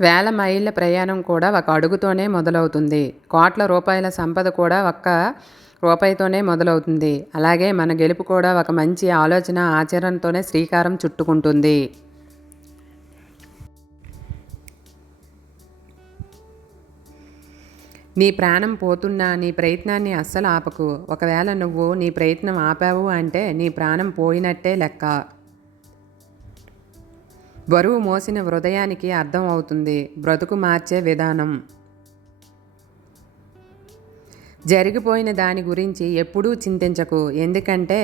వేల మైళ్ళ ప్రయాణం కూడా ఒక అడుగుతోనే మొదలవుతుంది. కోట్ల రూపాయల సంపద కూడా ఒక్క రూపాయితోనే మొదలవుతుంది. అలాగే మన గెలుపు కూడా ఒక మంచి ఆలోచన, ఆచరణతోనే శ్రీకారం చుట్టుకుంటుంది. నీ ప్రాణం పోతున్నా నీ ప్రయత్నాన్ని అస్సలు ఆపకు. ఒకవేళ నువ్వు నీ ప్రయత్నం ఆపావు అంటే నీ ప్రాణం పోయినట్టే లెక్క. బరువు మోసిన హృదయానికి అర్థం అవుతుంది బ్రతుకు మార్చే విధానం. జరిగిపోయిన దాని గురించి ఎప్పుడూ చింతించకు. ఎందుకంటే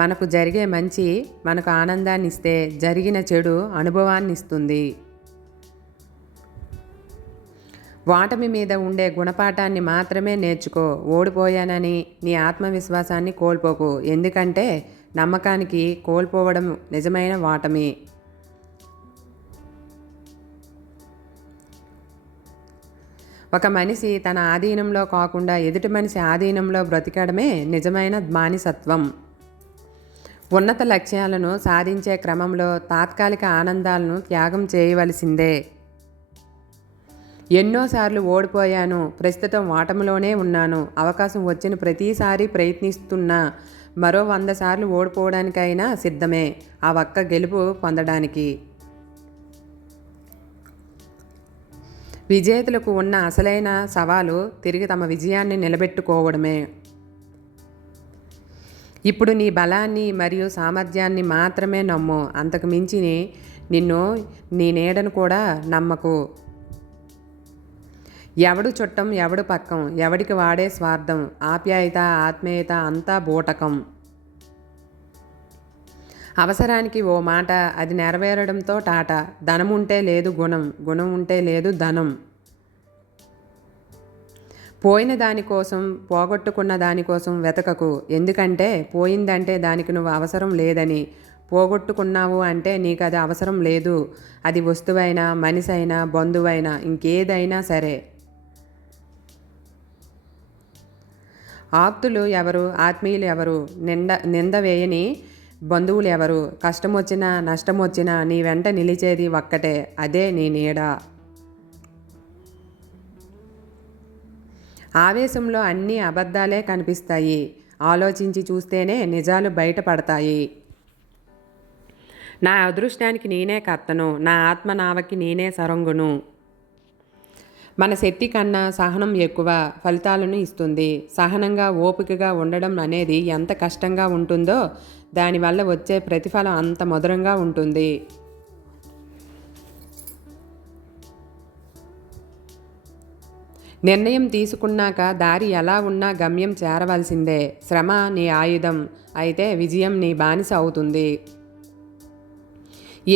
మనకు జరిగే మంచి మనకు ఆనందాన్ని ఇస్తే, జరిగిన చెడు అనుభవాన్ని ఇస్తుంది. ఓటమి మీద ఉండే గుణపాఠాన్ని మాత్రమే నేర్చుకో. ఓడిపోయానని నీ ఆత్మవిశ్వాసాన్ని కోల్పోకు. ఎందుకంటే నమ్మకానికి కోల్పోవడం నిజమైన ఓటమి. ఒక మనిషి తన ఆధీనంలో కాకుండా ఎదుటి మనిషి ఆధీనంలో బ్రతికడమే నిజమైన బానిసత్వం. ఉన్నత లక్ష్యాలను సాధించే క్రమంలో తాత్కాలిక ఆనందాలను త్యాగం చేయవలసిందే. ఎన్నోసార్లు ఓడిపోయాను, ప్రస్తుతం ఓటమిలోనే ఉన్నాను. అవకాశం వచ్చిన ప్రతిసారి ప్రయత్నిస్తున్నా. మరో 100 సార్లు ఓడిపోవడానికైనా సిద్ధమే ఆ ఒక్క గెలుపు పొందడానికి. విజేతలకు ఉన్న అసలైన సవాలు తిరిగి తమ విజయాన్ని నిలబెట్టుకోవడమే. ఇప్పుడు నీ బలాన్ని మరియు సామర్థ్యాన్ని మాత్రమే నమ్ము. అంతకు మించి నిన్ను నీ నీడను కూడా నమ్మకు. ఎవడు చుట్టం ఎవడు పక్కం, ఎవడికి వాడే స్వార్థం, ఆప్యాయత ఆత్మీయత అంతా బూటకం. అవసరానికి ఓ మాట, అది నెరవేరడంతో టాటా. ధనం ఉంటే లేదు గుణం, గుణం ఉంటే లేదు ధనం. పోయిన దానికోసం, పోగొట్టుకున్న దానికోసం వెతకకు. ఎందుకంటే పోయిందంటే దానికి నువ్వు అవసరం లేదని, పోగొట్టుకున్నావు అంటే నీకు అది అవసరం లేదు. అది వస్తువైనా, మనిషి అయినా, బంధువైనా, ఇంకేదైనా సరే. ఆప్తులు ఎవరు, ఆత్మీయులు ఎవరు, నింద వేయని బంధువులు ఎవరు? కష్టం వచ్చినా నష్టం వచ్చినా నీ వెంట నిలిచేది ఒక్కటే, అదే నీ నీడ. ఆవేశంలో అన్ని అబద్ధాలే కనిపిస్తాయి. ఆలోచించి చూస్తేనే నిజాలు బయటపడతాయి. నా అదృష్టానికి నేనే కర్తను, నా ఆత్మనావకి నేనే సరంగును. మన శక్తి కన్నా సహనం ఎక్కువ ఫలితాలను ఇస్తుంది. సహనంగా ఓపికగా ఉండడం అనేది ఎంత కష్టంగా ఉంటుందో దానివల్ల వచ్చే ప్రతిఫలం అంత మధురంగా ఉంటుంది. నిర్ణయం తీసుకున్నాక దారి ఎలా ఉన్నా గమ్యం చేరవలసిందే. శ్రమ నీ ఆయుధం అయితే విజయం నీ బానిస అవుతుంది.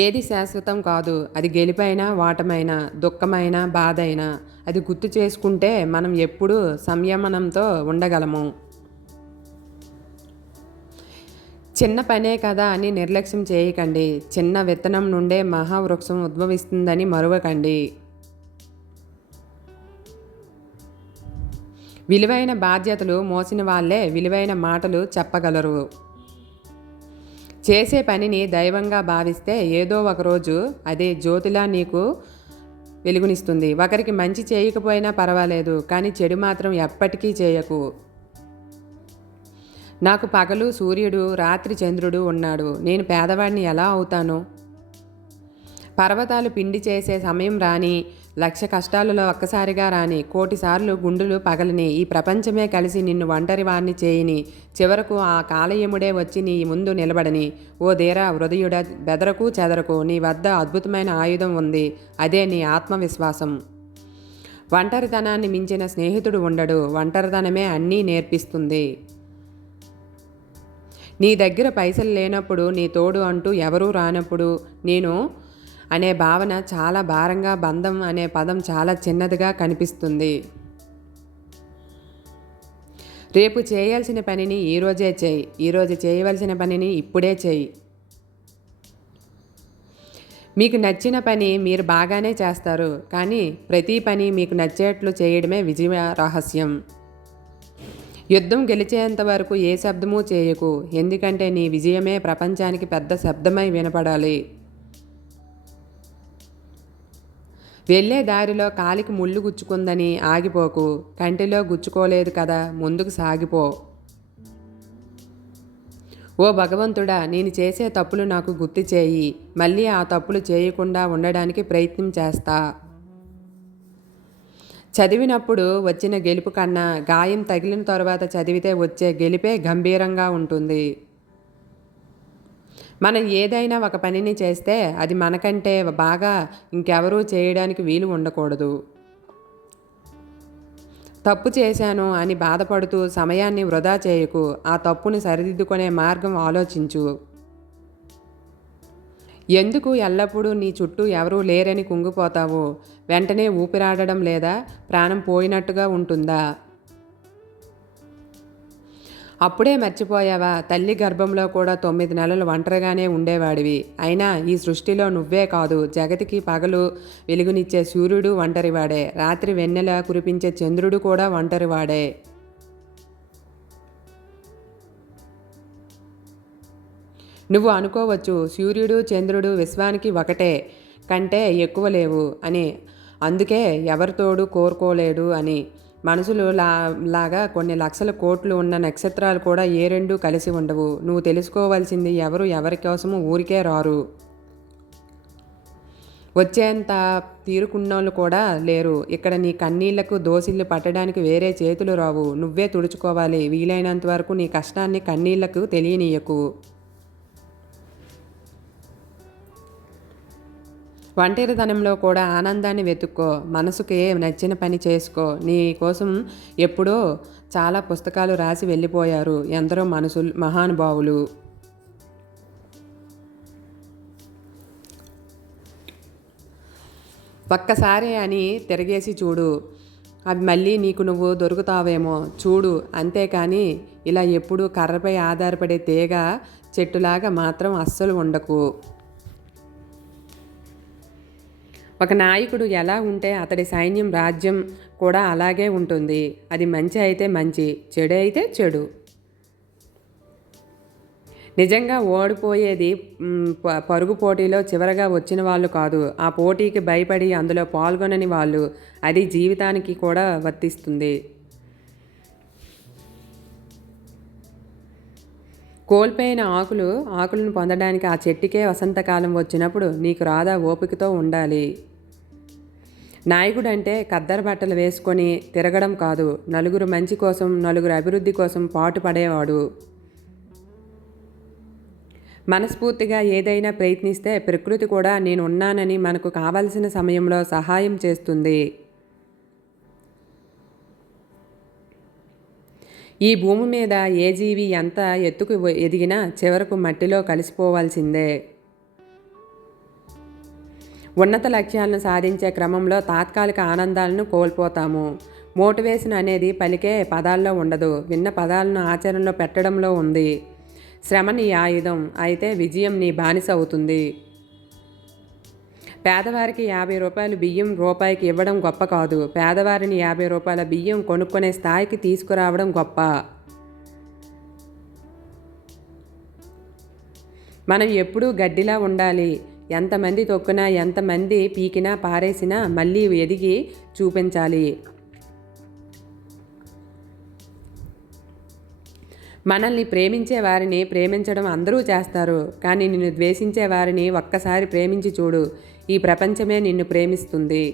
ఏది శాశ్వతం కాదు. అది గెలుపైనా ఓటమైనా, దుఃఖమైనా బాధైనా. అది గుర్తు చేసుకుంటే మనం ఎప్పుడూ సంయమనంతో ఉండగలము. చిన్న పనే కదా అని నిర్లక్ష్యం చేయకండి. చిన్న విత్తనం నుండే మహావృక్షం ఉద్భవిస్తుందని మరువకండి. విలువైన బాధ్యతలు మోసిన వాళ్ళే విలువైన మాటలు చెప్పగలరు. చేసే పనిని దైవంగా భావిస్తే ఏదో ఒకరోజు అదే జ్యోతిలా నీకు వెలుగునిస్తుంది. ఒకరికి మంచి చేయకపోయినా పర్వాలేదు, కానీ చెడు మాత్రం ఎప్పటికీ చేయకు. నాకు పగలు సూర్యుడు, రాత్రి చంద్రుడు ఉన్నాడు. నేను పేదవాడిని ఎలా అవుతాను? పర్వతాలు పిండి చేసే సమయం రాని, 1,00,000 కష్టాలలో ఒక్కసారిగా రాని, 1,000,000 సార్లు గుండెలు పగలని, ఈ ప్రపంచమే కలిసి నిన్ను ఒంటరి వారిని చేయని, చివరకు ఆ కాలయముడే వచ్చి నీ ముందు నిలబడని. ఓ ధీరా హృదయుడ, బెదరకు చెదరకు. నీ వద్ద అద్భుతమైన ఆయుధం ఉంది. అదే నీ ఆత్మవిశ్వాసం. ఒంటరితనాన్ని మించిన స్నేహితుడు ఉండడు. ఒంటరితనమే అన్నీ నేర్పిస్తుంది. నీ దగ్గర పైసలు లేనప్పుడు, నీ తోడు అంటూ ఎవరూ రానప్పుడు, నేను అనే భావన చాలా భారంగా, బంధం అనే పదం చాలా చిన్నదిగా కనిపిస్తుంది. రేపు చేయాల్సిన పనిని ఈరోజే చేయి. ఈరోజు చేయవలసిన పనిని ఇప్పుడే చేయి. మీకు నచ్చిన పని మీరు బాగానే చేస్తారు, కానీ ప్రతి పని మీకు నచ్చేట్లు చేయడమే విజయ రహస్యం. యుద్ధం గెలిచేంత వరకు ఏ శబ్దమూ చేయకు. ఎందుకంటే నీ విజయమే ప్రపంచానికి పెద్ద శబ్దమై వినపడాలి. వెళ్ళే దారిలో కాలికి ముళ్ళు గుచ్చుకుందని ఆగిపోకు. కంటిలో గుచ్చుకోలేదు కదా, ముందుకు సాగిపో. ఓ భగవంతుడా, నేను చేసే తప్పులు నాకు గుర్తు చేయి. మళ్ళీ ఆ తప్పులు చేయకుండా ఉండడానికి ప్రయత్నం చేస్తా. చదివినప్పుడు వచ్చిన గెలుపు కన్నా గాయం తగిలిన తర్వాత చదివితే వచ్చే గెలిపే గంభీరంగా ఉంటుంది. మనం ఏదైనా ఒక పనిని చేస్తే అది మనకంటే బాగా ఇంకెవరూ చేయడానికి వీలు ఉండకూడదు. తప్పు చేశాను అని బాధపడుతూ సమయాన్ని వృధా చేయకు. ఆ తప్పుని సరిదిద్దుకునే మార్గం ఆలోచించు. ఎందుకు ఎల్లప్పుడూ నీ చుట్టూ ఎవరూ లేరని కుంగిపోతావు? వెంటనే ఊపిరాడడం లేదా? ప్రాణం పోయినట్టుగా ఉంటుందా? అప్పుడే మర్చిపోయావా? తల్లి గర్భంలో కూడా 9 నెలలు ఒంటరిగానే ఉండేవాడివి. అయినా ఈ సృష్టిలో నువ్వే కాదు, జగతికి పగలు వెలుగునిచ్చే సూర్యుడు ఒంటరివాడే, రాత్రి వెన్నెల కురిపించే చంద్రుడు కూడా ఒంటరివాడే. నువ్వు అనుకోవచ్చు, సూర్యుడు చంద్రుడు విశ్వానికి ఒకటే, కంటే ఎక్కువ లేవు అని. అందుకే ఎవరితోడు కోరుకోలేడు అని. మనుషులు లాగా కొన్ని లక్షల కోట్లు ఉన్న నక్షత్రాలు కూడా ఏ రెండూ కలిసి ఉండవు. నువ్వు తెలుసుకోవాల్సింది, ఎవరు ఎవరి కోసము ఊరికే రారు. వచ్చేంత తీరుకున్నోళ్ళు కూడా లేరు. ఇక్కడ నీ కన్నీళ్లకు దోసిళ్ళు పట్టడానికి వేరే చేతులు రావు. నువ్వే తుడుచుకోవాలి. వీలైనంత వరకు నీ కష్టాన్ని కన్నీళ్లకు తెలియనీయకు. ఒంటరితనంలో కూడా ఆనందాన్ని వెతుక్కో. మనసుకి నచ్చిన పని చేసుకో. నీ కోసం ఎప్పుడో చాలా పుస్తకాలు రాసి వెళ్ళిపోయారు ఎందరో మహానుభావులు. ఒక్కసారి అని తిరగేసి చూడు. అవి మళ్ళీ నీకు నువ్వు దొరుకుతావేమో చూడు. అంతేకాని ఇలా ఎప్పుడూ కర్రపై ఆధారపడే తీగ చెట్టులాగా మాత్రం అస్సలు ఉండకు. ఒక నాయకుడు ఎలా ఉంటే అతడి సైన్యం రాజ్యం కూడా అలాగే ఉంటుంది. అది మంచి అయితే మంచి, చెడు అయితే చెడు. నిజంగా ఓడిపోయేది పరుగు పోటీలో చివరగా వచ్చిన వాళ్ళు కాదు, ఆ పోటీకి భయపడి అందులో పాల్గొనని వాళ్ళు. అది జీవితానికి కూడా వర్తిస్తుంది. కోల్పోయిన ఆకులను పొందడానికి ఆ చెట్టుకే వసంతకాలం వచ్చినప్పుడు నీకు రాదా ఓపికతో ఉండాలి. నాయకుడు అంటే ఖద్దర బట్టలు వేసుకొని తిరగడం కాదు, నలుగురు మంచి కోసం, నలుగురు అభివృద్ధి కోసం పాటుపడేవాడు. మనస్ఫూర్తిగా ఏదైనా ప్రయత్నిస్తే ప్రకృతి కూడా నేను ఉన్నానని మనకు కావలసిన సమయంలో సహాయం చేస్తుంది. ఈ భూమి మీద ఏ జీవి ఎంత ఎత్తుకు ఎదిగినా చివరకు మట్టిలో కలిసిపోవాల్సిందే. ఉన్నత లక్ష్యాలను సాధించే క్రమంలో తాత్కాలిక ఆనందాలను కోల్పోతాము. మోటివేషన్ అనేది పలికే పదాల్లో ఉండదు, విన్న పదాలను ఆచరణలో పెట్టడంలో ఉంది. శ్రమ నీ ఆయుధం అయితే విజయం నీ బానిస అవుతుంది. పేదవారికి 50 రూపాయలు బియ్యం రూపాయికి ఇవ్వడం గొప్ప కాదు, పేదవారిని 50 రూపాయల బియ్యం కొనుక్కునే స్థాయికి తీసుకురావడం గొప్ప. మనం ఎప్పుడూ గడ్డిలా ఉండాలి. ఎంతమంది తొక్కినా, ఎంతమంది పీకినా, పారేసినా మళ్ళీ ఎదిగి చూపించాలి. మనల్ని ప్రేమించే వారిని ప్రేమించడం అందరూ చేస్తారు, కానీ నిన్ను ద్వేషించే వారిని ఒక్కసారి ప్రేమించి చూడు. ఈ ప్రపంచమే నిన్ను ప్రేమిస్తుంది.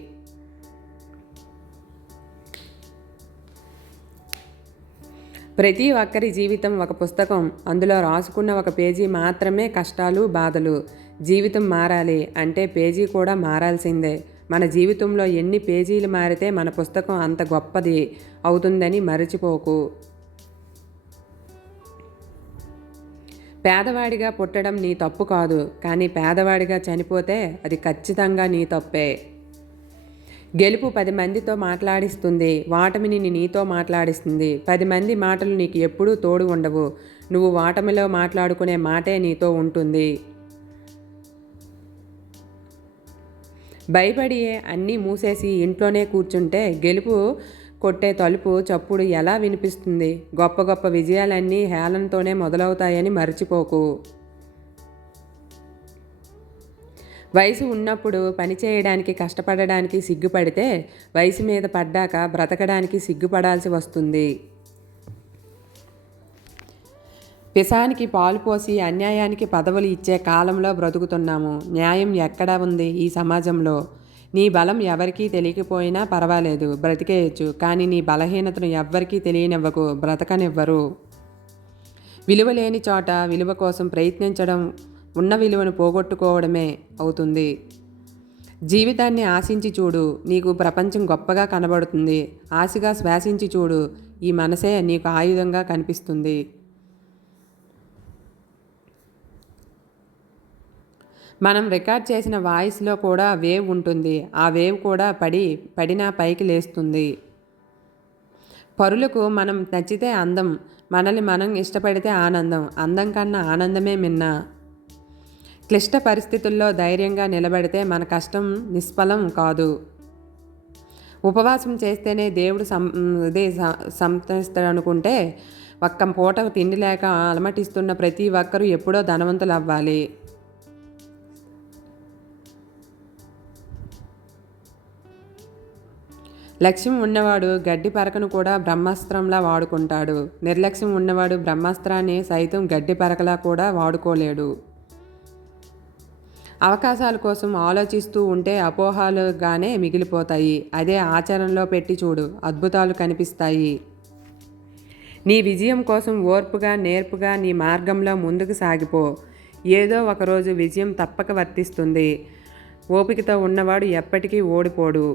ప్రతి ఒక్కరి జీవితం ఒక పుస్తకం. అందులో రాసుకున్న ఒక పేజీ మాత్రమే కష్టాలు, బాధలు. జీవితం మారాలి అంటే పేజీ కూడా మారాల్సిందే. మన జీవితంలో ఎన్ని పేజీలు మారితే మన పుస్తకం అంత గొప్పది అవుతుందని మరచిపోకు. పేదవాడిగా పుట్టడం నీ తప్పు కాదు, కానీ పేదవాడిగా చనిపోతే అది ఖచ్చితంగా నీ తప్పే. గెలుపు 10 మందితో మాట్లాడిస్తుంది, వాటమిని నీతో మాట్లాడిస్తుంది. 10 మంది మాటలు నీకు ఎప్పుడూ తోడు ఉండవు. నువ్వు వాటమిలో మాట్లాడుకునే మాటే నీతో ఉంటుంది. భయపడి అన్నీ మూసేసి ఇంట్లోనే కూర్చుంటే గెలుపు కొట్టే తలుపు చప్పుడు ఎలా వినిపిస్తుంది? గొప్ప గొప్ప విజయాలన్నీ హేళనతోనే మొదలవుతాయని మర్చిపోకు. వయసు ఉన్నప్పుడు పని చేయడానికి కష్టపడడానికి సిగ్గుపడితే వయసు మీద పడ్డాక బ్రతకడానికి సిగ్గుపడాల్సి వస్తుంది. పిసానికి పాలు పోసి అన్యాయానికి పదవులు ఇచ్చే కాలంలో బ్రతుకుతున్నాము. న్యాయం ఎక్కడ ఉంది ఈ సమాజంలో? నీ బలం ఎవరికీ తెలియకపోయినా పర్వాలేదు, బ్రతికేయచ్చు. కానీ నీ బలహీనతను ఎవ్వరికీ తెలియనివ్వకు, బ్రతకనివ్వరు. విలువ లేని చోట విలువ కోసం ప్రయత్నించడం ఉన్న విలువను పోగొట్టుకోవడమే అవుతుంది. జీవితాన్ని ఆశించి చూడు, నీకు ప్రపంచం గొప్పగా కనబడుతుంది. ఆశగా శ్వాసించి చూడు, ఈ మనసే నీకు ఆయుధంగా కనిపిస్తుంది. మనం రికార్డ్ చేసిన వాయిస్లో కూడా వేవ్ ఉంటుంది. ఆ వేవ్ కూడా పడినా పైకి లేస్తుంది. పరులకు మనం నచ్చితే అందం, మనల్ని మనం ఇష్టపడితే ఆనందం. అందం కన్నా ఆనందమే మిన్న. క్లిష్ట పరిస్థితుల్లో ధైర్యంగా నిలబడితే మన కష్టం నిష్ఫలం కాదు. ఉపవాసం చేస్తేనే దేవుడు సంతరిస్తాడనుకుంటే ఒక్క పూట తిండి లేక అలమటిస్తున్న ప్రతి ఒక్కరూ ఎప్పుడో ధనవంతులు అవ్వాలి. లక్ష్యం ఉన్నవాడు గడ్డి పరకను కూడా బ్రహ్మాస్త్రంలా వాడుకుంటాడు. నిర్లక్ష్యం ఉన్నవాడు బ్రహ్మాస్త్రాన్ని సైతం గడ్డి పరకలా కూడా వాడుకోలేడు. అవకాశాల కోసం ఆలోచిస్తూ ఉంటే అపోహలుగానే మిగిలిపోతాయి. అదే ఆచరణలో పెట్టి చూడు, అద్భుతాలు కనిపిస్తాయి. నీ విజయం కోసం ఓర్పుగా నేర్పుగా నీ మార్గంలో ముందుకు సాగిపో. ఏదో ఒకరోజు విజయం తప్పక వర్తిస్తుంది. ఓపికతో ఉన్నవాడు ఎప్పటికీ ఓడిపోడు.